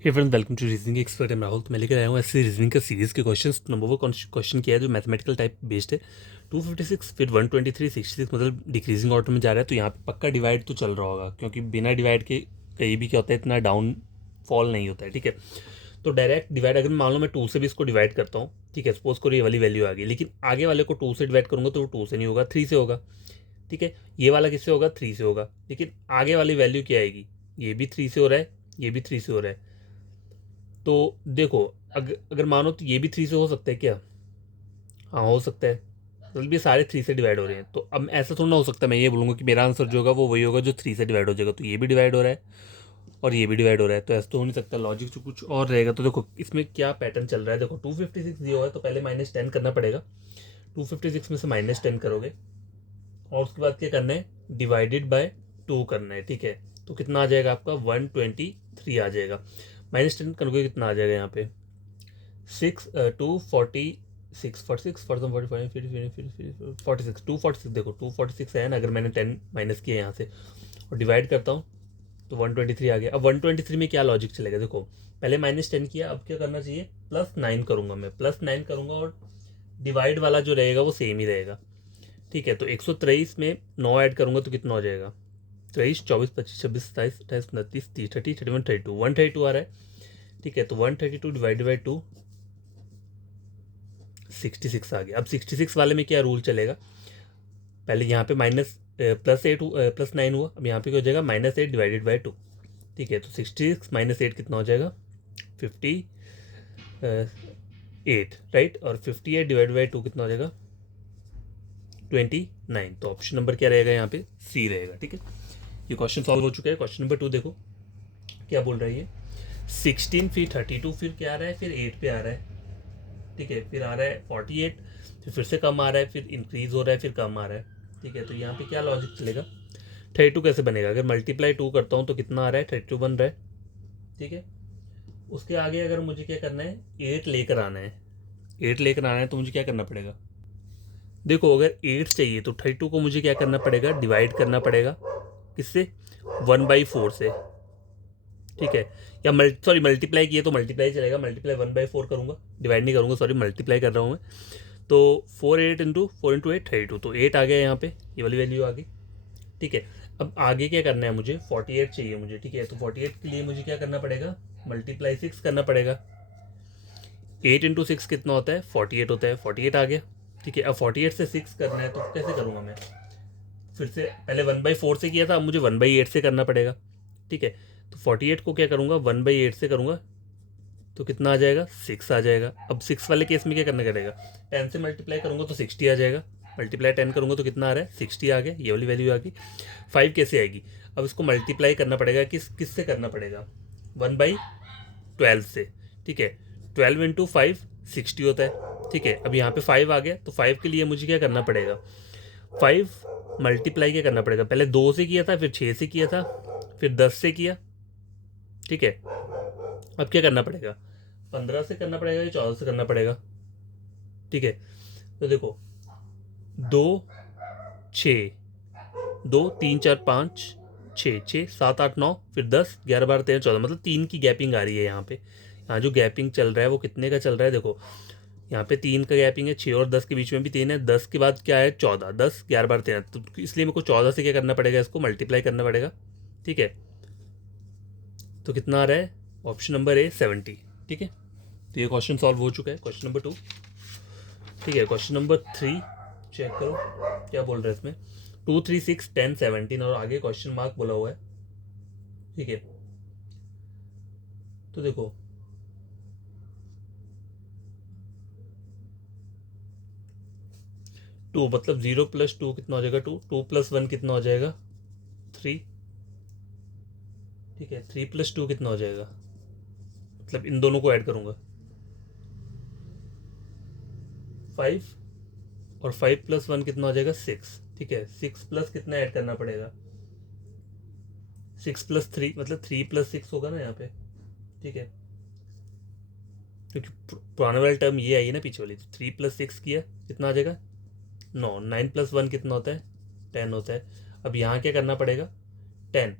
Hey friends, welcome to reasoning expert. मैं राहुल। तो मैं लेकर आया हूँ ऐसे रीजनिंग का सीरीज़ के क्वेश्चंस। नंबर वो क्वेश्चन किया है जो मैथमेटिकल टाइप बेस्ड है। 256 फिर 123 66 मतलब डिक्रीजिंग ऑर्डर में जा रहा है। तो यहाँ पे पक्का डिवाइड तो चल रहा होगा, क्योंकि बिना डिवाइड के कहीं भी क्या होता है, इतना डाउन फॉल नहीं होता है। ठीक है, तो डायरेक्ट डिवाइड अगर मान लो मैं 2 से भी इसको डिवाइड करता हूँ, ठीक है, सपोज करो ये वाली वैल्यू आ गई, लेकिन आगे वाले को 2 से डिवाइड करूँगा तो वो 2 से नहीं होगा, 3 से होगा। ठीक है, ये वाला किससे होगा, 3 से होगा, लेकिन आगे वाली वैल्यू क्या आएगी, ये भी 3 से हो रहा है, ये भी 3 से हो रहा है। तो देखो, अगर मानो तो ये भी 3 से हो सकता है क्या? हाँ, हो सकता है। मतलब ये सारे 3 से डिवाइड हो रहे हैं, तो अब ऐसा थोड़ा ना हो सकता मैं ये बोलूँगा कि मेरा आंसर जो होगा वो वही होगा जो 3 से डिवाइड हो जाएगा। तो ये भी डिवाइड हो रहा है और ये भी डिवाइड हो रहा है, तो ऐसा तो हो नहीं सकता। लॉजिक जो कुछ और रहेगा। तो देखो इसमें क्या पैटर्न चल रहा है। देखो 256 दिया है तो पहले -10 करना पड़ेगा। 256 में से -10 करोगे और उसके बाद क्या करना है, डिवाइडेड बाय 2 करना है। ठीक है, तो कितना आ जाएगा आपका, 123 आ जाएगा। -10 करोगे कितना आ जाएगा यहाँ पे, 246 देखो 246 है ना। अगर मैंने 10 माइनस किया यहाँ से और डिवाइड करता हूँ तो 123 आ गया। अब 123 में क्या लॉजिक चलेगा, देखो पहले -10 किया, अब क्या करना चाहिए, +9 करूंगा मैं, +9 करूंगा और डिवाइड वाला जो रहेगा वो सेम ही रहेगा। ठीक है, तो 123 में 9 ऐड करूंगा तो कितना हो जाएगा, 23 24 25 26 27 28 29 30 30 31 32 132 आ रहा है। ठीक है, तो 132 डिवाइड बाई 2 66 आ गया। अब 66 वाले में क्या रूल चलेगा, पहले यहाँ पे +8 +9 हुआ, अब यहाँ पे क्या हो जाएगा, -8 डिवाइडेड बाई 2। ठीक है, तो 66 -8 कितना हो जाएगा, 58, राइट। और 58 डिवाइड बाई 2 कितना हो जाएगा, 29। तो ऑप्शन नंबर क्या रहेगा यहाँ पे, सी रहेगा। ठीक है, ये क्वेश्चन सॉल्व हो चुका है। क्वेश्चन नंबर 2 देखो क्या बोल रहा है ये, 16 फिर 32 फिर क्या आ रहा है, फिर 8 पे आ रहा है। ठीक है, फिर आ रहा है 48, फिर से कम आ रहा है, फिर इंक्रीज हो रहा है, फिर कम आ रहा है। ठीक है, तो यहाँ पे क्या लॉजिक चलेगा, 32 कैसे बनेगा, अगर मल्टीप्लाई 2 करता हूँ तो कितना आ रहा है, 32 बन रहा है। ठीक है, उसके आगे अगर मुझे क्या करना है, 8 लेकर आना है, 8 लेकर आना है तो मुझे क्या करना पड़ेगा, देखो अगर 8 चाहिए तो 32 को मुझे क्या करना पड़ेगा, डिवाइड करना पड़ेगा, किससे, 1/4 से। ठीक है, या मल्टीप्लाई किए तो मल्टीप्लाई चलेगा, मल्टीप्लाई 1/4 करूंगा, डिवाइड नहीं करूंगा, सॉरी मल्टीप्लाई कर रहा हूँ मैं। तो 4 8 32, तो 8 आ गया यहाँ पे, ये वाली वैल्यू आ गई। ठीक है, अब आगे क्या करना है मुझे, 48 चाहिए मुझे। ठीक है, तो 48 के लिए मुझे क्या करना पड़ेगा, मल्टीप्लाई 6 करना पड़ेगा। 8 × 6 कितना होता है, 48 होता है, 48 आ गया। ठीक है, अब 48 से 6 करना है तो कैसे करूँगा मैं, फिर से पहले 1/4 से किया था, अब मुझे 1/8 से करना पड़ेगा। ठीक है, तो 48 को क्या करूँगा, 1/8 से करूँगा तो कितना आ जाएगा, 6 आ जाएगा। अब 6 वाले केस में क्या करना पड़ेगा, 10 से मल्टीप्लाई करूँगा तो 60 आ जाएगा, मल्टीप्लाई 10 करूँगा तो कितना आ रहा है, 60 आ गया, ये वाली वैल्यू आ गई। 5 कैसे आएगी, अब इसको मल्टीप्लाई करना पड़ेगा, किससे करना पड़ेगा, 1/12 से। ठीक है, 12 × 5 60 होता है। ठीक है, अब यहाँ पे 5 आ गया, तो 5 के लिए मुझे क्या करना पड़ेगा, 5 मल्टीप्लाई क्या करना पड़ेगा, पहले 2 से किया था, फिर 6 से किया था, फिर 10 से किया। ठीक है, अब क्या करना पड़ेगा, 15 से करना पड़ेगा या 14 से करना पड़ेगा। ठीक है, तो देखो 2 6 2 3 4 5 6 6 7 8 9 फिर 10 11 12 13 14, मतलब 3 की गैपिंग आ रही है यहाँ पे। यहाँ जो गैपिंग चल रहा है वो कितने का चल रहा है, देखो यहाँ पे 3 का गैपिंग है, 6 और 10 के बीच में भी 3 है, 10 के बाद क्या है 14, 10 11 12 13, तो इसलिए मेरे को 14 से क्या करना पड़ेगा, इसको मल्टीप्लाई करना पड़ेगा। ठीक है, तो कितना आ रहा है, ऑप्शन नंबर ए 70। ठीक है, तो ये क्वेश्चन सॉल्व हो चुका है, क्वेश्चन नंबर 2। ठीक है, क्वेश्चन नंबर 3 चेक करो क्या बोल रहे हैं इसमें, 2 3 6 10 17 और आगे क्वेश्चन मार्क बोला हुआ है। ठीक है, तो देखो 2 मतलब 0 + 2 कितना हो जाएगा, 2 2 + 1 कितना हो जाएगा, 3। ठीक है, 3 + 2 कितना हो जाएगा, मतलब इन दोनों को ऐड करूंगा 5, और 5 + 1 कितना हो जाएगा, 6। ठीक है, 6 प्लस कितना ऐड करना पड़ेगा, 6 + 3 मतलब 3 + 6 होगा ना यहाँ पे। ठीक है, क्योंकि पुराने वाली टर्म ये आई है ना पीछे वाली, तो 3 + 6 किया कितना आ जाएगा, 9। 9 + 1 कितना होता है, 10 होता है। अब यहाँ क्या करना पड़ेगा, 10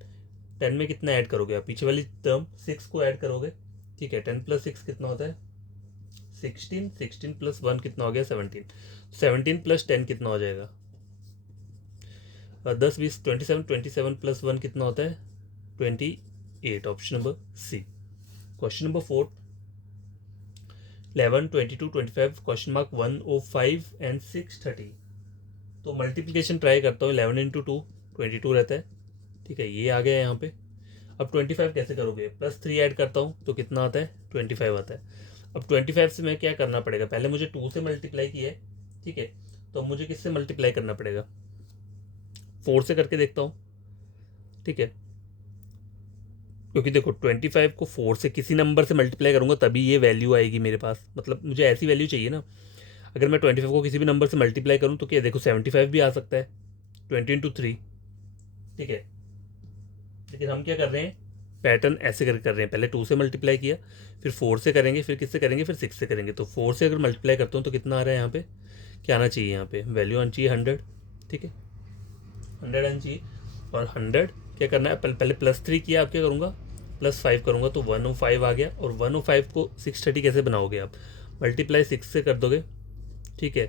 10 में कितना ऐड करोगे आप, पीछे वाली टर्म 6 को ऐड करोगे ठीक है, 10 + 6 कितना होता है 16, 16 + 1 कितना हो गया 17, 17 + 10 कितना हो जाएगा 10 20 27, 27 + 1 कितना होता है 28, option number C. Question number 4, 11 22 25 question mark 105 and 630। तो मल्टीप्लिकेशन ट्राई करता हूँ, 11 × 2 22 रहता है, ठीक है, ये आ गया यहाँ पे। अब 25 कैसे करोगे, +3 ऐड करता हूँ तो कितना आता है 25 आता है। अब 25 से मैं क्या करना पड़ेगा, पहले मुझे 2 से मल्टीप्लाई किया है, ठीक है, तो मुझे किससे मल्टीप्लाई करना पड़ेगा 4 से करके देखता हूँ, ठीक है, क्योंकि देखो 25 को 4 से किसी नंबर से मल्टीप्लाई करूँगा तभी ये वैल्यू आएगी मेरे पास, मतलब मुझे ऐसी वैल्यू चाहिए ना। अगर मैं 25 को किसी भी नंबर से मल्टीप्लाई करूँ तो क्या देखो 75 भी आ सकता है 20 × 3, ठीक है, लेकिन हम क्या कर रहे हैं पैटर्न ऐसे कर रहे हैं, पहले 2 से मल्टीप्लाई किया, फिर 4 से करेंगे, फिर किससे करेंगे, फिर 6 से करेंगे। तो 4 से अगर मल्टीप्लाई करता हूँ तो कितना आ रहा है यहाँ पे, क्या आना चाहिए यहाँ पे वैल्यू आनी चाहिए 100, ठीक है 100 आनी चाहिए। और 100 क्या करना है, पहले +3 किया, अब क्या करूँगा +5 करूँगा तो 105 आ गया। और 105 को 630 कैसे बनाओगे आप, मल्टीप्लाई 6 से कर दोगे, ठीक है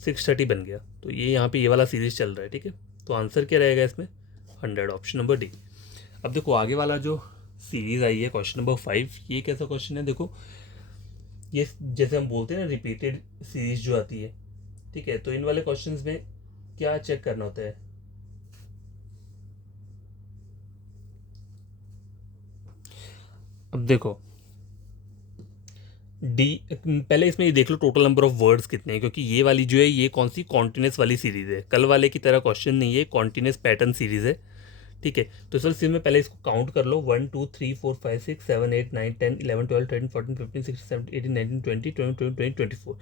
630 बन गया। तो ये यहाँ पे ये वाला सीरीज चल रहा है, ठीक है, तो आंसर क्या रहेगा इसमें 100, ऑप्शन नंबर डी। अब देखो आगे वाला जो सीरीज आई है क्वेश्चन नंबर 5, ये कैसा क्वेश्चन है, देखो ये जैसे हम बोलते हैं ना रिपीटेड सीरीज जो आती है, ठीक है, तो इन वाले क्वेश्चंस में क्या चेक करना होता है, अब देखो डी, पहले इसमें ये देख लो टोटल नंबर ऑफ वर्ड्स कितने हैं, क्योंकि ये वाली जो है ये कौन सी कॉन्टिन्यूस वाली सीरीज है, कल वाले की तरह क्वेश्चन नहीं है, कॉन्टिन्यूस पैटर्न सीरीज है, ठीक है। तो इस वाले में पहले इसको काउंट कर लो 1 2 3 4 5 6 7 8 9 10 11 12 13 14 15 16 17 18 19 20 21 22 23 24।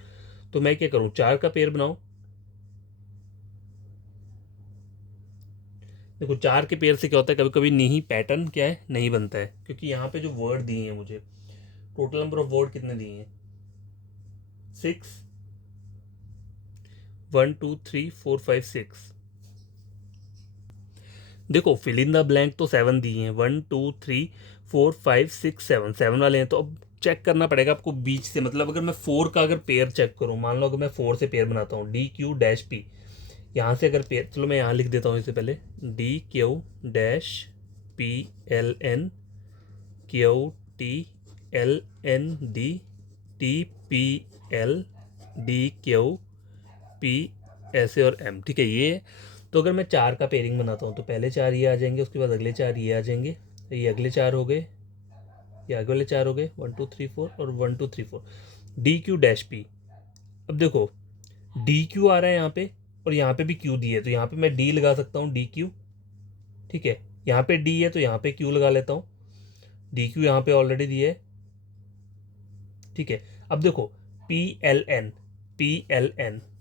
तो मैं क्या करूँ, 4 का पेयर बनाऊँ, देखो 4 के पेयर से क्या होता है, कभी कभी नहीं पैटर्न क्या है नहीं बनता है, क्योंकि यहाँ पे जो वर्ड दिए हैं मुझे, टोटल नंबर ऑफ वर्ड कितने दिए हैं 6, 1 2 3 4 5 6। देखो फिल इन द ब्लैंक तो 7 दिए हैं, 1 2 3 4 5 6 7, 7 वाले हैं, तो अब चेक करना पड़ेगा आपको बीच से, मतलब अगर मैं 4 का अगर पेयर चेक करूँ, मान लो अगर मैं 4 से पेयर बनाता हूँ DQ-P, यहाँ से अगर पेयर, चलो मैं यहाँ लिख देता हूँ इससे पहले DQ-PLN, QTLND, TPL, DQP ऐसे और M, ठीक है ये। तो अगर मैं 4 का पेयरिंग बनाता हूँ तो पहले 4 ये आ जाएंगे, उसके बाद अगले 4 ये आ जाएंगे, ये अगले 4 हो गए, ये आगे वाले 4 हो गए 1 2 3 4 और 1 2 3 4 DQ-P। अब देखो DQ आ रहा है यहाँ पे और यहाँ पे भी Q दी है, तो यहाँ पे मैं D लगा सकता हूँ DQ, ठीक है, यहाँ पे D है तो यहाँ पे Q लगा लेता हूँ, DQ यहाँ पे ऑलरेडी दिया है, ठीक है। अब देखो PLN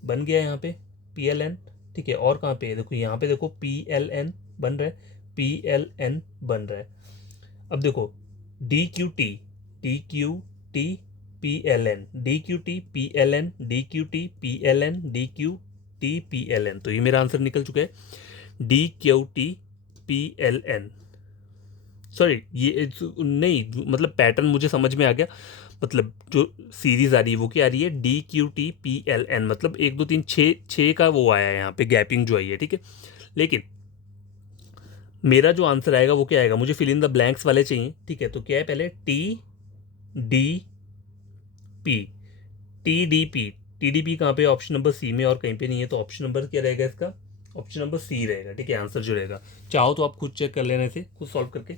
बन गया यहाँ पे PLN, ठीक है, और कहाँ पे है, देखो यहाँ पे देखो PLN बन रहा है, PLN बन रहा है। अब देखो DQT, DQT PLN, DQT PLN, DQT PLN, DQT PLN, तो ये मेरा आंसर निकल चुका है DQT PLN। सॉरी ये नहीं, मतलब पैटर्न मुझे समझ में आ गया, मतलब जो सीरीज आ रही है वो क्या आ रही है DQT PLN, मतलब 1 2 3 6 का वो आया है यहाँ पे गैपिंग जो आई है, ठीक है। लेकिन मेरा जो आंसर आएगा वो क्या आएगा, मुझे फिल इन द ब्लैंक्स वाले चाहिए, ठीक है, तो क्या है पहले TDP कहाँ पे, ऑप्शन नंबर सी में और कहीं पे नहीं है, तो ऑप्शन नंबर क्या रहेगा इसका, ऑप्शन नंबर सी रहेगा, ठीक है, आंसर जो रहेगा। चाहो तो आप खुद चेक कर लेने से, खुद सॉल्व करके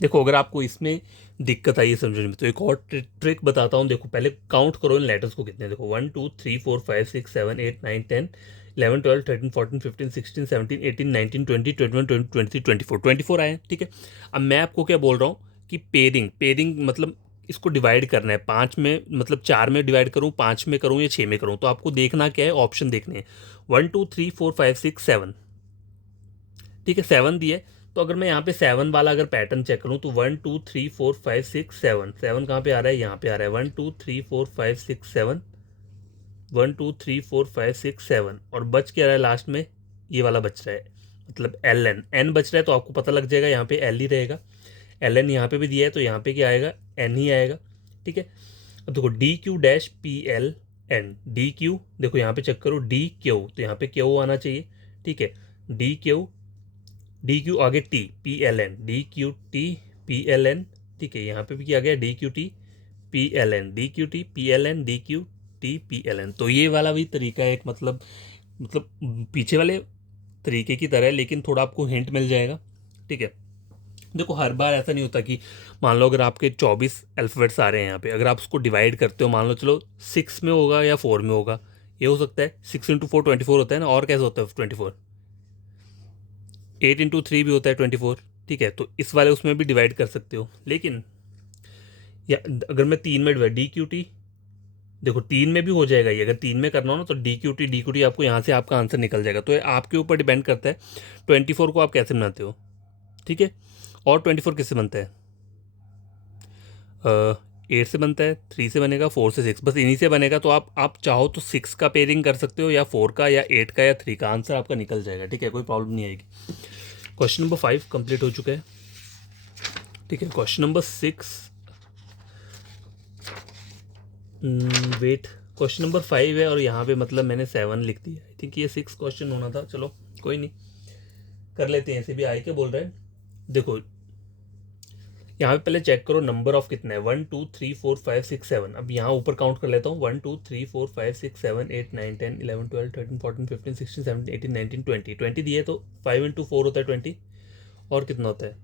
देखो, अगर आपको इसमें दिक्कत आई है समझने में तो एक और ट्रिक बताता हूँ। देखो पहले काउंट करो इन लेटर्स को कितने, देखो 1 2 3 4 5 6 7 8 9 10 11 12 13 14 15 16 17 18 19 20 21 22 23 24 24 आए हैं, ठीक है। अब मैं आपको क्या बोल रहा हूँ कि पेयरिंग मतलब इसको डिवाइड करना है 5 में, मतलब 4 में डिवाइड करूँ, 5 में करूँ या 6 में करूँ, तो आपको देखना क्या है, ऑप्शन देखने हैं 1 2 3 4 5 6 7, ठीक है 7 दिए। तो अगर मैं यहाँ पे 7 वाला अगर पैटर्न चेक करूँ तो 1 2 3 4 5 6 7, 7 कहाँ पे आ रहा है, यहाँ पे आ रहा है 1 2 3 4 5 6 7, 1 2 3 4 5 6 7, और बच क्या रहा है लास्ट में, ये वाला बच रहा है, मतलब LN, N बच रहा है, तो आपको पता लग जाएगा यहाँ पे L ही रहेगा, एल एन यहाँ पे भी दिया है, तो यहाँ पे क्या आएगा, एन ही आएगा, ठीक है। अब देखो D Q dash P L N, D Q देखो यहाँ पे चेक करो, डी क्यू तो यहाँ पे क्यू आना चाहिए, ठीक है। डी क्यू आगे T P L N, D Q T P L N, ठीक है। यहाँ पे भी क्या आ गया, D Q T P L N, D Q T P L N, D Q T P L N. तो ये वाला भी तरीका है एक, मतलब पीछे वाले तरीके की तरह है, लेकिन थोड़ा आपको हिंट मिल जाएगा, ठीक है। देखो हर बार ऐसा नहीं होता कि मान लो अगर आपके 24 अल्फ़ाबेट्स आ रहे हैं यहाँ पे, अगर आप उसको डिवाइड करते हो, मान लो चलो 6 में होगा या 4 में होगा, ये हो सकता है। 6 इंटू 4 24 होता है ना, और कैसे होता है 24, 8 इंटू 3 भी होता है 24, ठीक है। तो इस वाले उसमें भी डिवाइड कर सकते हो, लेकिन या अगर मैं 3 में डिवाइड, डी क्यू टी देखो 3 में भी हो जाएगा ये, अगर 3 में करना हो ना तो डी क्यू टी आपको यहाँ से आपका आंसर निकल जाएगा। तो ये आपके ऊपर डिपेंड करता है 24 को आप कैसे बनाते हो, ठीक है। और 24 किससे बनता है, 8 से बनता है, 3 से बनेगा, 4 से 6, बस इन्हीं से बनेगा। तो आप चाहो तो 6 का पेयरिंग कर सकते हो, या 4 का, या 8 का, या 3 का, आंसर आपका निकल जाएगा, ठीक है, कोई प्रॉब्लम नहीं आएगी। क्वेश्चन नंबर 5 कंप्लीट हो चुका है, ठीक है। Question number 6 wait, question number 5 है और यहाँ पे मतलब मैंने 7 लिख दिया, आई थिंक ये 6 क्वेश्चन होना था, चलो कोई नहीं, कर लेते हैं। ऐसे भी आई क्या बोल रहे हैं, देखो यहाँ पे पहले चेक करो नंबर ऑफ कितना है, 1 2 3 4 5 6 7। अब यहाँ ऊपर काउंट कर लेता हूँ, 1 2 3 4 5 6 7 8 9 10 11 12 13 14 15 16 17 18 19 20 20 दिए, तो 5 इंटू 4 होता है 20, और कितना होता है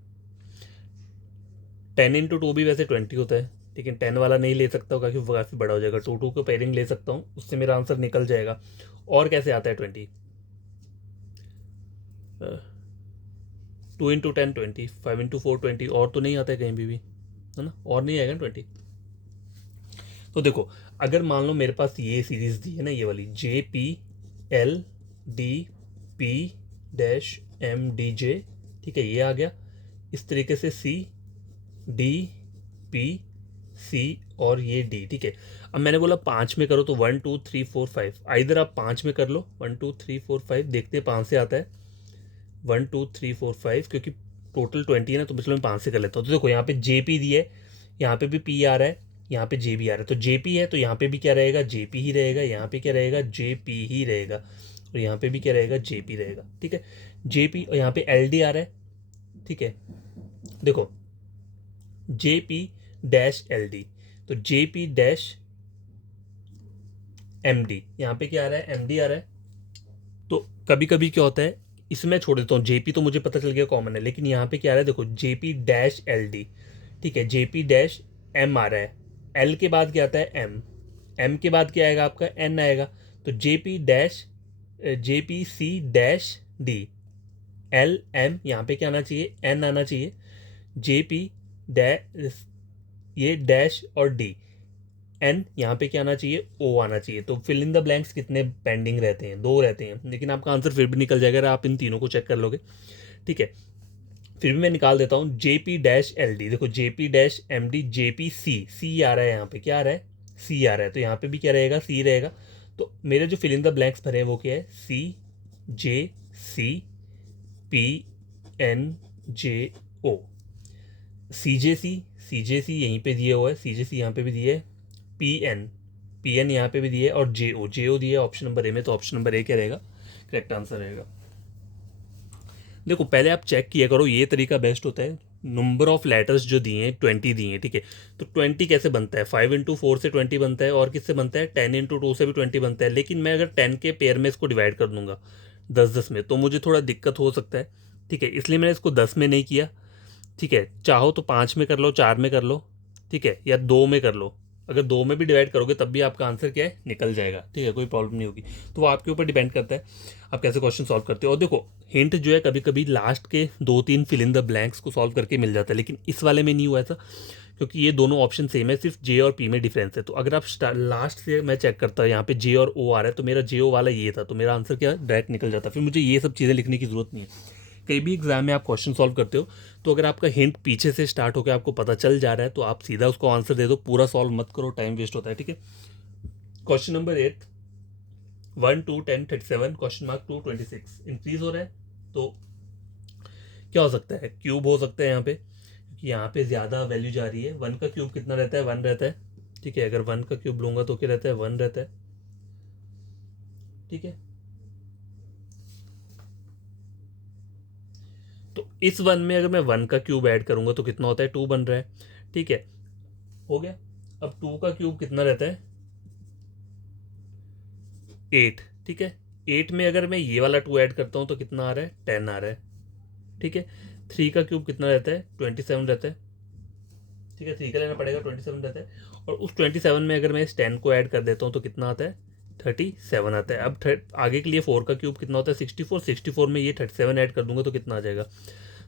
10 इंटू 2 भी वैसे 20 होता है, लेकिन 10 वाला नहीं ले सकता हूँ क्योंकि वो काफ़ी बड़ा हो जाएगा। 2 2 को पेयरिंग ले सकता हूँ, उससे मेरा आंसर निकल जाएगा। और कैसे आता है 20, 2 इंटू 10 20, 5 इंटू 4 20, और तो नहीं आता है कहीं भी, है ना, और नहीं आएगा 20। तो देखो अगर मान लो मेरे पास ये सीरीज दी है ना, ये वाली J P L D P dash M D J, ठीक है, ये आ गया। इस तरीके से सी डी पी सी और ये डी, ठीक है। अब मैंने बोला 5 में करो, तो 1 2 3 4 5, इधर आप 5 में कर लो, 1 2 3 4 5, देखते हैं 5 से आता है, 1 2 3 4 5, क्योंकि टोटल 20 है ना, तो पिछले मैं 5 से कर लेता हूँ। तो देखो यहाँ पे जे पी दिया है, यहाँ पे भी पी आ रहा है, यहाँ पे जे भी आ रहा है, तो जे पी है तो यहाँ पे भी क्या रहेगा, जे पी ही रहेगा, यहाँ पे क्या रहेगा, जे पी ही रहेगा, और यहाँ पे भी क्या रहेगा, जे पी रहेगा, ठीक है। जे पी और यहाँ पे एल डी आ रहा है, ठीक है। देखो J P dash L D, तो J P dash M D, यहाँ पे क्या आ रहा है, एम डी आ रहा है। तो कभी कभी क्या होता है, इसमें छोड़ देता हूँ, जेपी तो मुझे पता चल गया कॉमन है, लेकिन यहाँ पे क्या आ रहा है, देखो जेपी डैश एल डी, ठीक है, जेपी डैश एम आ रहा है, एल के बाद क्या आता है, एम, एम के बाद क्या आएगा आपका, एन आएगा। तो JP dash JP C dash D, L M, यहाँ पे क्या आना चाहिए, एन आना चाहिए, जेपी डैश ये डैश और डी, एन यहाँ पे क्या आना चाहिए, ओ आना चाहिए। तो फिल इन द ब्लैंक्स कितने पेंडिंग रहते हैं, 2 रहते हैं, लेकिन आपका आंसर फिर भी निकल जाएगा अगर आप इन तीनों को चेक कर लोगे, ठीक है। फिर भी मैं निकाल देता हूँ, J P dash L D, देखो J P dash M D, J P C, C आ रहा है, यहाँ पे क्या आ रहा है, सी आ रहा है, तो यहाँ पे भी क्या रहेगा, सी रहेगा। तो मेरे जो फिल इन द ब्लैंक्स भरे हैं वो क्या है, सी जे सी पी एन जे ओ, सी जे सी यहीं पे दिए हुआ है, सी जे सी यहाँ पे भी दिए है, पी एन यहाँ पे भी दिया है, और जे ओ दिया है ऑप्शन नंबर ए में, तो ऑप्शन नंबर ए क्या रहेगा, करेक्ट आंसर रहेगा। देखो पहले आप चेक किया करो, ये तरीका बेस्ट होता है। नंबर ऑफ लेटर्स जो दिए हैं 20 दिए हैं, ठीक है, तो 20 कैसे बनता है, 5 इंटू 4 से 20 बनता है, और किससे बनता है, 10 इंटू 2 से भी 20 बनता है। लेकिन मैं अगर 10 के पेयर में इसको डिवाइड कर दूंगा 10 में, तो मुझे थोड़ा दिक्कत हो सकता है, ठीक है, इसलिए मैंने इसको 10 में नहीं किया, ठीक है। चाहो तो 5 में कर लो, 4 में कर लो, ठीक है, या 2 में कर लो। अगर 2 में भी डिवाइड करोगे तब भी आपका आंसर क्या है, निकल जाएगा, ठीक है, कोई प्रॉब्लम नहीं होगी। तो वो आपके ऊपर डिपेंड करता है आप कैसे क्वेश्चन सॉल्व करते हो। और देखो हिंट जो है कभी कभी लास्ट के 2 3 फिल इन द ब्लैंक्स को सॉल्व करके मिल जाता है, लेकिन इस वाले में नहीं हुआ ऐसा, क्योंकि ये दोनों ऑप्शन सेम है, सिर्फ जे और पी में डिफरेंस है। तो अगर आप लास्ट से मैं चेक करता हूँ, यहाँ पे जे और ओ आ रहा है, तो मेरा जे ओ वाला ये था, तो मेरा आंसर क्या डायरेक्ट निकल जाता, फिर मुझे ये सब चीज़ें लिखने की जरूरत नहीं है। कहीं भी एग्जाम में आप क्वेश्चन सॉल्व करते हो, तो अगर आपका हिंट पीछे से स्टार्ट होकर आपको पता चल जा रहा है, तो आप सीधा उसको आंसर दे दो, पूरा सॉल्व मत करो, टाइम वेस्ट होता है, ठीक है। Question number 8, 1 2 10 37 question mark 2 26 increase हो रहा है, तो क्या हो सकता है, क्यूब हो सकता है यहाँ पे, यहाँ पे ज़्यादा वैल्यू जा रही है। 1 का क्यूब कितना रहता है, 1 रहता है। ठीक है, अगर 1 का क्यूब लूँगा तो क्या रहता है, 1 रहता है। ठीक है, तो इस 1 में अगर मैं 1 का क्यूब ऐड करूँगा तो कितना होता है, 2 बन रहा है। ठीक है, हो गया। अब 2 का क्यूब कितना रहता है, 8। ठीक है, 8 में अगर मैं ये वाला 2 ऐड करता हूँ तो कितना आ रहा है, 10 आ रहा है। ठीक है, 3 का क्यूब कितना रहता है, 27 रहता है। ठीक है, 3 का लेना पड़ेगा, 27 रहता है। और उस 27 में अगर मैं इस 10 को ऐड कर देता हूँ तो कितना आता है, 37 आता है। अब आगे के लिए 4 का क्यूब कितना होता है, 64। 64 में ये 37 ऐड कर दूंगा तो कितना आ जाएगा,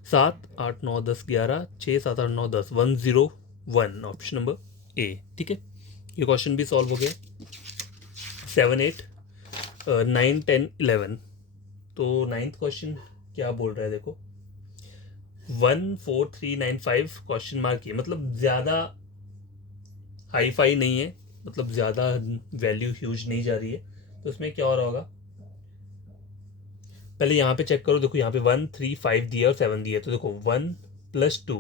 7 8 9 10 11 6 7 8 9 10, 101, ऑप्शन नंबर ए। ठीक है, ये क्वेश्चन भी सॉल्व हो गया। 7 8 9 10 11। तो 9th क्वेश्चन क्या बोल रहा है, देखो 14395 क्वेश्चन मार्क ये, मतलब ज़्यादा हाई फाई नहीं है, मतलब ज़्यादा वैल्यू ह्यूज नहीं जा रही है। तो इसमें क्या हो रहा होगा, पहले यहाँ पे चेक करो। देखो यहाँ पे 1 3 5 दिया और 7 दिया, तो देखो 1 + 2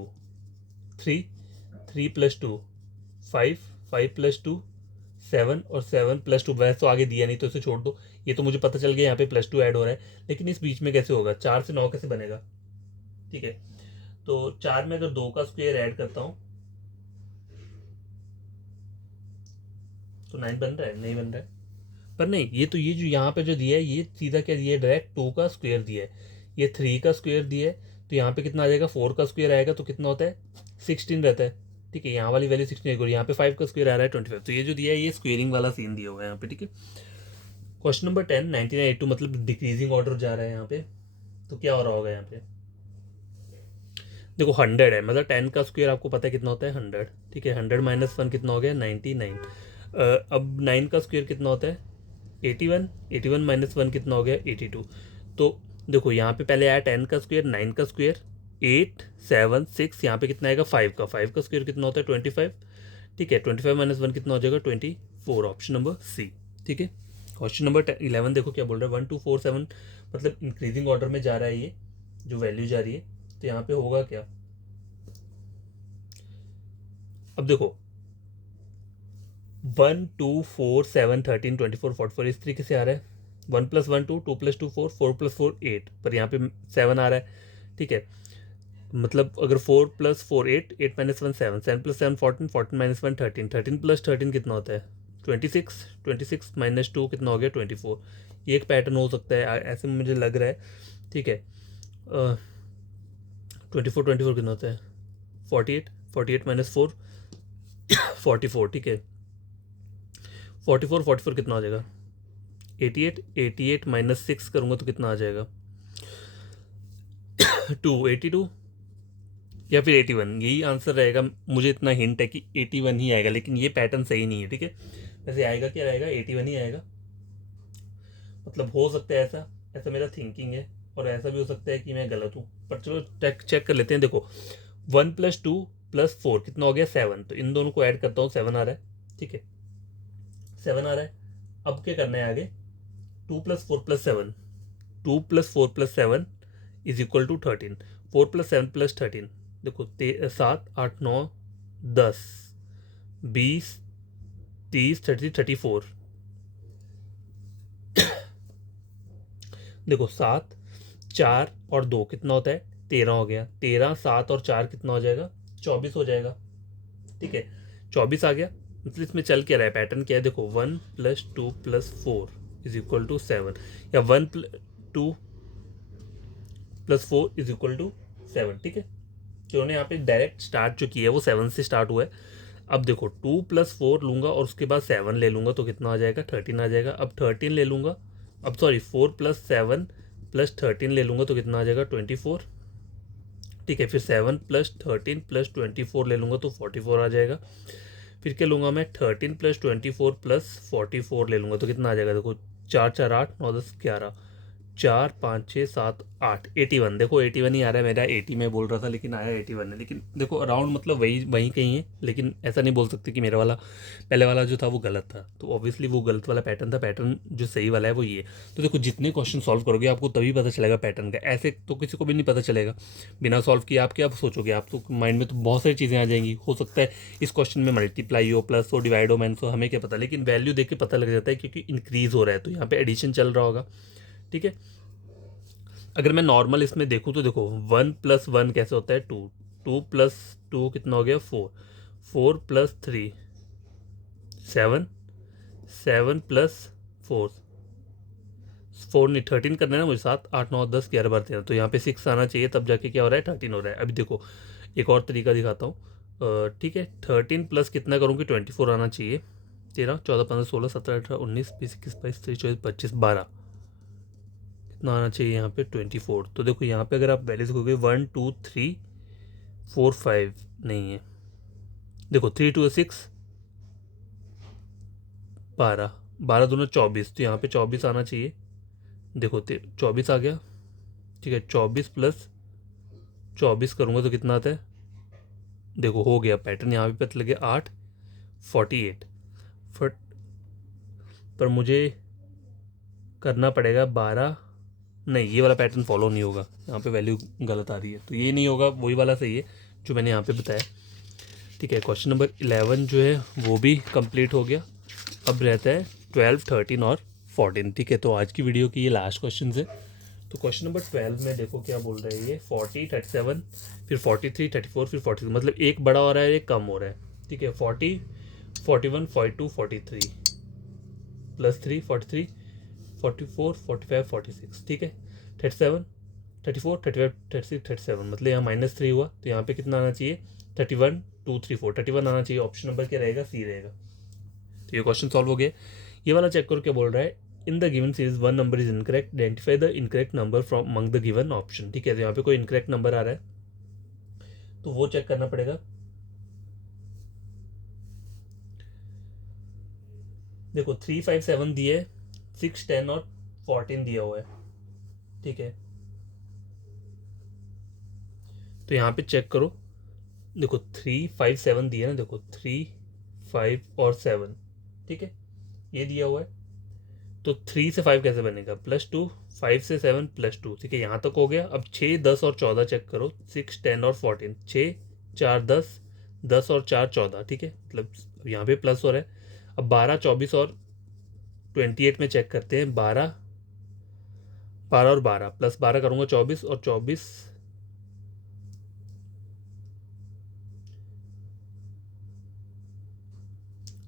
3, 3 + 2 5, 5 + 2 7 और 7 + 2। वैसे तो आगे दिया नहीं तो इसे छोड़ दो। ये तो मुझे पता चल गया यहाँ पे +2 ऐड हो रहा है, लेकिन इस बीच में कैसे होगा, 4 से 9 कैसे बनेगा। ठीक है, तो 4 में अगर 2 का स्क्वायर ऐड करता हूँ तो 9 बन रहा है, नहीं बन रहा है। पर नहीं, ये तो ये जो यहाँ पे जो दिया है ये सीधा क्या दिया है, डायरेक्ट 2 का स्क्वायर दिया है। ये 3 का स्क्वायर दिया है, तो यहाँ पे कितना आ जाएगा, 4 का स्क्वायर आएगा तो कितना होता है, 16 रहता है। ठीक है, यहाँ वाली वैल्यू 16 और यहाँ पे 5 का स्क्वायर आ रहा है 25। तो ये जो दिया है ये स्क्वेयरिंग वाला सीन दिया हुआ है यहाँ पे। ठीक है, क्वेश्चन नंबर 10 1982, मतलब डिक्रीजिंग ऑर्डर जा रहा है यहाँ पे। तो क्या हो रहा होगा यहाँ पे, देखो 100 है, मतलब 10 का स्क्वायर आपको पता है कितना होता है, 100। ठीक है, 100 - 1 कितना हो गया, 99। अब 9 का स्क्वायर कितना होता है, 81। 81 - 1 कितना हो गया, 82। तो देखो यहाँ पे पहले आया 10 का स्क्वायर, 9 का स्क्वायर, 8 7 6, यहाँ पे कितना आएगा, 5 का। 5 का स्क्वायर कितना होता है, 25। ठीक है, 25 - 1 कितना हो जाएगा, 24, ऑप्शन नंबर सी। ठीक है, क्वेश्चन नंबर 11 देखो क्या बोल रहा है, 1 2 4 7, मतलब इंक्रीजिंग ऑर्डर में जा रहा है ये जो वैल्यू जा रही है। तो यहाँ पे होगा क्या, अब देखो 1 2 4 7 13 24 44 इस तरीके से आ रहा है। 1 + 1 2, 2 + 2 4, 4 + 4 8, पर यहाँ पे 7 आ रहा है। ठीक है, मतलब अगर 4 + 4 8, 8 - 1 7, 7 + 7 14, 14 - 1 13, 13 + 13 कितना होता है, 26। 26 - 2 कितना हो गया, 24। ये एक पैटर्न हो सकता है ऐसे में मुझे लग रहा है। ठीक है, 24 24 कितना होता है, 48। 48 - 4 44। ठीक है, 44 44 कितना आ जाएगा, 88। 88 - 6 करूँगा तो कितना आ जाएगा, 82 या फिर 81। यही आंसर रहेगा, मुझे इतना हिंट है कि 81 ही आएगा, लेकिन ये पैटर्न सही नहीं है। ठीक है, वैसे आएगा क्या, रहेगा 81 ही आएगा। मतलब हो सकता है ऐसा, ऐसा मेरा थिंकिंग है, और ऐसा भी हो सकता है कि मैं गलत हूँ, पर चलो चेक कर लेते हैं। देखो 1 + 2 + 4 कितना हो गया, 7। तो इन दोनों को ऐड करता हूँ, 7 आ रहा है। ठीक है, 7 आ रहा है। अब क्या करना है आगे, 2 + 4 + 7, 2 + 4 + 7 = 13। 4 + 7 + 13, देखो 7 8 9 10 20 30 30 34। देखो 7 4 और 2 कितना होता है, 13 हो गया। 13 7 और 4 कितना हो जाएगा, 24 हो जाएगा। ठीक है, 24 आ गया। मतलब इसमें चल क्या रहा है, पैटर्न क्या है, देखो 1 + 2 + 4 = 7, या 1 + 2 + 4 = 7। ठीक है, तो उन्होंने यहाँ पे डायरेक्ट स्टार्ट जो किया है वो 7 से स्टार्ट हुआ है। अब देखो 2 + 4 लूँगा और उसके बाद 7 ले लूँगा तो कितना आ जाएगा, 13 आ जाएगा। अब 13 ले लूँगा, अब सॉरी 4 + 7 + 13 ले लूँगा तो कितना आ जाएगा, 24। ठीक है, फिर 7 + 13 + 24 ले लूँगा तो 44 आ जाएगा। फिर क्या लूँगा मैं, 13 + 24 + 44 ले लूँगा तो कितना आ जाएगा, देखो 4 4 8 9 10 11, 4 5 6 7 8 81। देखो 81 ही आ रहा है मेरा, 80 में बोल रहा था लेकिन आया 81 है। लेकिन देखो अराउंड मतलब वही वहीं कहीं है, लेकिन ऐसा नहीं बोल सकते कि मेरा वाला पहले वाला जो था वो गलत था। तो ऑब्वियसली वो गलत वाला पैटर्न था, पैटर्न जो सही वाला है वो ये। तो देखो जितने क्वेश्चन सॉल्व करोगे आपको तभी पता चलेगा पैटर्न का, ऐसे तो किसी को भी नहीं पता चलेगा। बिना सॉल्व किए आप क्या सोचोगे, आप तो माइंड में तो बहुत सारी चीज़ें आ जाएंगी। हो सकता है इस क्वेश्चन में मल्टीप्लाई हो, प्लस हो, डिवाइड हो, माइनस हो, हमें क्या पता, लेकिन वैल्यू देख के पता लग जाता है क्योंकि इंक्रीज हो रहा है। तो यहाँ पे एडिशन चल रहा होगा, ठीक है। अगर मैं नॉर्मल इसमें देखूँ तो देखो 1 + 1 कैसे होता है 2, 2 + 2 कितना हो गया 4, 4 + 3 7, 7 + 4, 4 नहीं 13 करना है ना मुझे, 7 8 9 10 11 12 13। तो यहाँ पे 6 आना चाहिए तब जाके क्या हो रहा है 13 हो रहा है। अभी देखो एक और तरीका दिखाता हूँ, ठीक है। 13 प्लस कितना करूँगी 24 आना चाहिए। 13 14 15 16 17 18 19 20 21 22 23 24 25 12 कितना आना चाहिए यहाँ पे 24। तो देखो यहाँ पे अगर आप वैल्यू देखोगे 1 2 3 4 5 नहीं है। देखो 3 2 6 12, 12 दूना 24, तो यहाँ पे 24 आना चाहिए। देखो 24 आ गया, ठीक है। 24 + 24 करूँगा तो कितना आता है, देखो हो गया पैटर्न यहाँ पे पता लगे 8 48। फट पर मुझे करना पड़ेगा 12, नहीं ये वाला पैटर्न फॉलो नहीं होगा, यहाँ पे वैल्यू गलत आ रही है। तो ये नहीं होगा, वही वाला सही है जो मैंने यहाँ पे बताया, ठीक है। क्वेश्चन नंबर 11 जो है वो भी कंप्लीट हो गया। अब रहता है 12 13 और 14, ठीक है। तो आज की वीडियो की ये लास्ट क्वेश्चन है। तो क्वेश्चन नंबर 12 में देखो क्या बोल रहे हैं ये 40 37 फिर 43 34 फिर 42, मतलब एक बड़ा हो रहा है एक कम हो रहा है, ठीक है। 40 41 42 43 +3 43 44 45 46, ठीक है। 37 34 35 36 37, मतलब यहाँ -3 हुआ तो यहाँ पे कितना आना चाहिए 31 2 3 4, 31 आना चाहिए। ऑप्शन नंबर क्या रहेगा, सी रहेगा। तो ये क्वेश्चन सॉल्व हो गया। ये वाला चेक करो क्या बोल रहा है, in the given series one number is incorrect, identify the incorrect number from among the given option, ठीक है। तो यहाँ पे कोई इनकरेक्ट नंबर आ रहा है तो वो चेक करना पड़ेगा। देखो 3 5 7 दिए, 6 10 और 14 दिया हुआ है, ठीक है। तो यहाँ पे चेक करो, देखो 3 5 7 दिया ना, देखो 3 5 और 7, ठीक है, ये दिया हुआ है। तो 3 से 5 कैसे बनेगा +2, 5 से 7 +2, ठीक है। यहाँ तक हो गया। अब 6 10 और 14 चेक करो, 6 10 और 14, 6 4 10, 10 और 4 14, ठीक है। मतलब यहाँ पे प्लस हो रहा है। अब 12 24 और 28 में चेक करते हैं, 12 12 और 12 +12 करूँगा 24 और 24,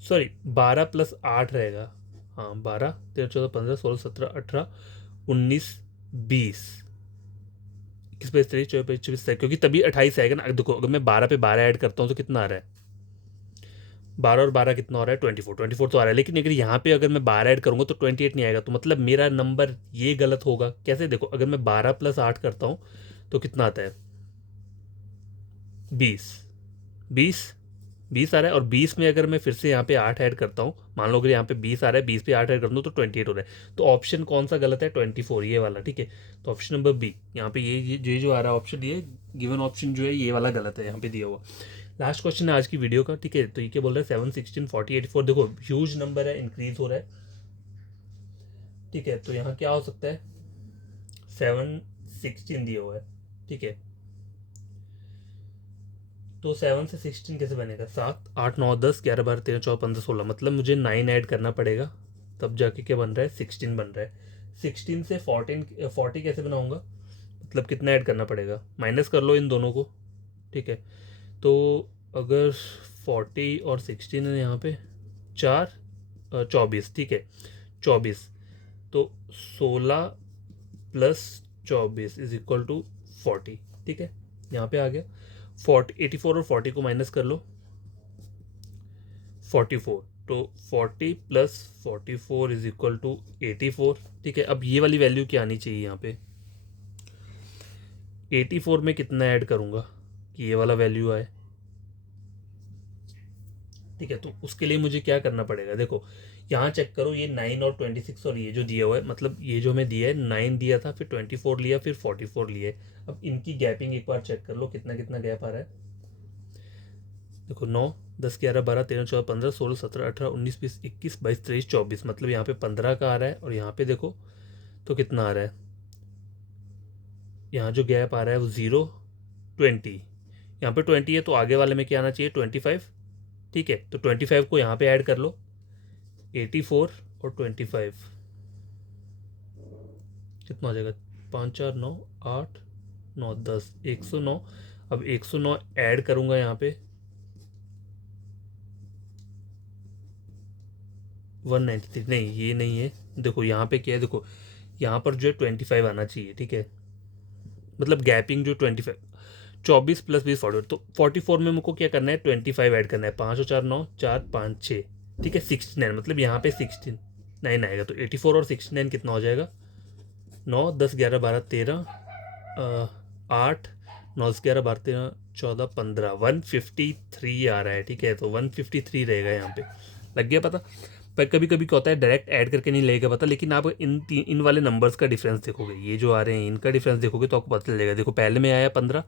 सॉरी 12 + 8 रहेगा, हाँ 12 13 14 15 16 17 18 19 20 21 22 23 24 25 26 तक, क्योंकि तभी 28 आएगा ना। देखो अगर मैं 12 पे 12 ऐड करता हूँ तो कितना आ रहा है, 12 और 12 कितना हो रहा है 24, 24 तो आ रहा है। लेकिन अगर यहाँ पे अगर मैं 12 ऐड करूँगा तो 28 नहीं आएगा, तो मतलब मेरा नंबर ये गलत होगा। कैसे, देखो अगर मैं 12 + 8 करता हूँ तो कितना आता है 20, 20 20 आ रहा है। और 20 में अगर मैं फिर से यहाँ पे 8 ऐड करता हूँ, मान लो अगर यहाँ पे 20 आ रहा है, 20 पे 8 ऐड कर दूँ तो 28 हो रहा है। तो ऑप्शन कौन सा गलत है 24, ये वाला, ठीक है। तो ऑप्शन नंबर बी यहाँ पे ये जो आ रहा है ऑप्शन, ये गिवन ऑप्शन जो है ये वाला गलत है यहाँ पे दिया हुआ। लास्ट क्वेश्चन है आज की वीडियो का, ठीक है। तो ये क्या बोल रहा है 7 16 40 84, देखो ह्यूज नंबर है, इंक्रीज हो रहा है, ठीक है। तो यहाँ क्या हो सकता है 7 16 दिया हुआ है, ठीक है। तो 7 से 16 कैसे बनेगा, 7 8 9 10 11 12 13 14 15 16, मतलब मुझे 9 ऐड करना पड़ेगा तब जाके क्या बन रहा है 16 बन रहा है। 16 से 40 कैसे बनाऊंगा, मतलब कितना ऐड करना पड़ेगा, माइनस कर लो इन दोनों को, ठीक है। तो अगर 40 और 16 है यहाँ पे 4 24, ठीक है 24, तो 16 + 24 = 40, ठीक है। यहाँ पे आ गया 84 और 40 को माइनस कर लो 44, तो 40 + 44 = 84, ठीक है। अब ये वाली वैल्यू क्या आनी चाहिए यहाँ पे, 84 में कितना ऐड करूँगा कि ये वाला वैल्यू आए, ठीक है। तो उसके लिए मुझे क्या करना पड़ेगा, देखो यहाँ चेक करो, ये 9 और 26 और ये जो दिया हुआ है, मतलब ये जो हमें दिया है 9 दिया था, फिर 24 लिया, फिर 44 लिए। अब इनकी गैपिंग एक बार चेक कर लो कितना कितना गैप आ रहा है। देखो 9, 10, 11, 12, 13, 14, 15, 16, 17, 18, 19, 20, 21, 22, 23, 24, मतलब यहाँ पे 15 का आ रहा है। और यहाँ पे देखो तो कितना आ रहा है, यहाँ जो गैप आ रहा है वो 0, 20, यहाँ पे 20 है, तो आगे वाले में क्या आना चाहिए, 25। ठीक है, तो 25 को यहाँ पे ऐड कर लो, 84 और 25 कितना हो जाएगा, 5, 4, 9, 8, 9, 10, 109। अब 109 ऐड करूँगा यहाँ पे 193, नहीं ये नहीं है। देखो यहाँ पे क्या है, देखो यहाँ पर जो है 25 आना चाहिए। ठीक है, मतलब गैपिंग जो 25, 24 प्लस 20, 44, तो 44 में मुझको क्या करना है, 25 ऐड करना है। 5 और 4, 9, 4, 5, 6, ठीक है, 69, मतलब यहाँ पे 69 आएगा। तो 84 और 69 कितना हो जाएगा, 9, 10, 11, 12, 13, 8, 9, 10, 11, 12, 13, 14, 15, 153 आ रहा है। ठीक है, तो 153 रहेगा यहाँ पे। लग गया पता। पर कभी कभी क्या होता है, डायरेक्ट ऐड करके नहीं लगेगा पता, लेकिन आप इन वाले नंबर्स का डिफरेंस देखोगे, ये जो आ रहे हैं इनका डिफरेंस देखोगे तो आपको पता चल जाएगा। देखो पहले में आया 15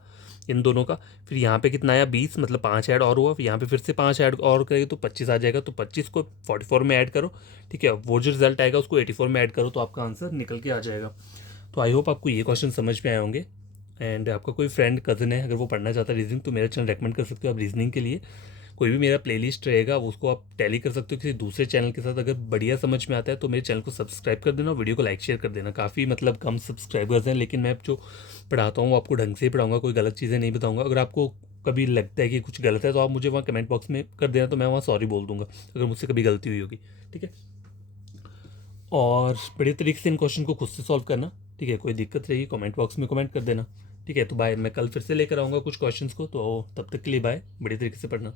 इन दोनों का, फिर यहाँ पे कितना आया 20, मतलब 5 ऐड और हुआ, फिर यहाँ पे फिर से 5 ऐड और करेंगे तो 25 आ जाएगा। तो 25 को 44 में ऐड करो। ठीक है, वो जो रिजल्ट आएगा उसको 84 में ऐड करो, तो आपका आंसर निकल के आ जाएगा। तो आई होप आपको ये क्वेश्चन समझ में आए होंगे। एंड आपका कोई फ्रेंड कज़न है, अगर वो पढ़ना चाहता है रीजनिंग, तो मेरा चैनल रेकमेंड कर सकते हो आप रीजनिंग के लिए। कोई भी मेरा प्लेलिस्ट रहेगा उसको आप टैली कर सकते हो किसी दूसरे चैनल के साथ। अगर बढ़िया समझ में आता है तो मेरे चैनल को सब्सक्राइब कर देना और वीडियो को लाइक शेयर कर देना। काफ़ी मतलब कम सब्सक्राइबर्स हैं, लेकिन मैं जो पढ़ाता हूँ वो आपको ढंग से ही पढ़ाऊँगा, कोई गलत चीज़ें नहीं बताऊँगा। अगर आपको कभी लगता है कि कुछ गलत है तो आप मुझे वहाँ कमेंट बॉक्स में कर देना, तो मैं वहाँ सॉरी बोल दूँगा अगर मुझसे कभी गलती हुई होगी। ठीक है, और बड़े तरीके से इन क्वेश्चन को खुद से सॉल्व करना। ठीक है, कोई दिक्कत रहेगी कमेंट बॉक्स में कमेंट कर देना। ठीक है, तो बाय, मैं कल फिर से लेकर आऊँगा कुछ क्वेश्चंस को, तो तब तक के लिए बाय, बड़े तरीके से पढ़ना।